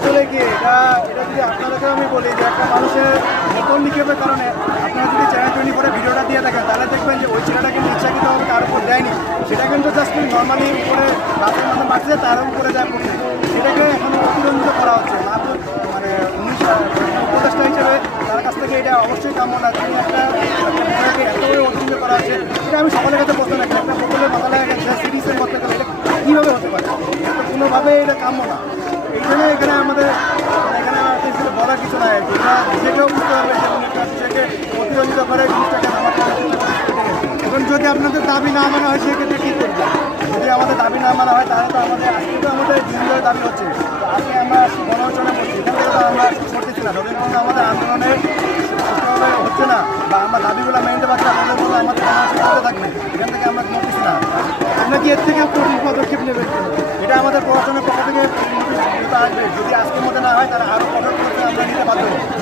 আসলে কি এটা এটা যদি আপনাদেরকে আমি বলি যে একটা মানুষের মতন নিক্ষেপের কারণে আপনারা যদি চ্যানেল তৈরি করে ভিডিওটা দিয়ে থাকেন তাহলে দেখবেন যে ওই ছেলেটা কিন্তু ইচ্ছাকৃতভাবে তার উপর দেয়নি, সেটা কিন্তু জাস্ট নর্মালি উপরে রাতের মতো মারছে তার উপরে যায় পড়ছে, সেটাকে এখন অতিরঞ্জিত করা হচ্ছে। মানে উপদেষ্টা হিসেবে তার কাছ থেকে এটা অবশ্যই কাম্য না। তিনি একটা বিষয়কে এতভাবে অতিরঞ্জিত করা হচ্ছে, সেটা আমি সকলের কাছে প্রশ্ন রাখি। একটা বোতলের মাথা লাগা গেছে সিরিজের মধ্যে গেলে এটা কীভাবে হতে পারে? এটা কোনোভাবে এটা কাম্য না। এই জন্য এখানে আমাদের এখানে বলার কিছু নাই আর কি। এটা সেটাও বুঝতে হবে যে উনি একটা বিষয়কে অতিরঞ্জিত করে জিনিসটাকে আমার এখন যদি আপনাদের দাবি না মানা হয় সেক্ষেত্রে কী করবে? যদি আমাদের দাবি না মানা হয় তাহলে তো আমাদের আজকে তো আমাদের দিন ধরে দাবি হচ্ছে, আজকে আমরা গণআলোচনা করছি, এখান থেকে তো আমরা করতেছি না। যতদিন পর্যন্ত আমাদের আন্দোলনের সুষ্ঠুভাবে হচ্ছে না বা আমরা দাবিগুলো মেনতে পারছি না ততদিন পর্যন্ত আমাদের গণআলোচনা করতে থাকবে, এখান থেকে আমরা করতেছি না। আমরা কি এর থেকে কঠিন পদক্ষেপ নেবেন? এটা আমাদের প্রশাসনের পক্ষ থেকে আসবে, যদি আজকের মধ্যে না হয় তাহলে আরও কঠোর পদক্ষেপ আমরা নিতে বাধ্য হব।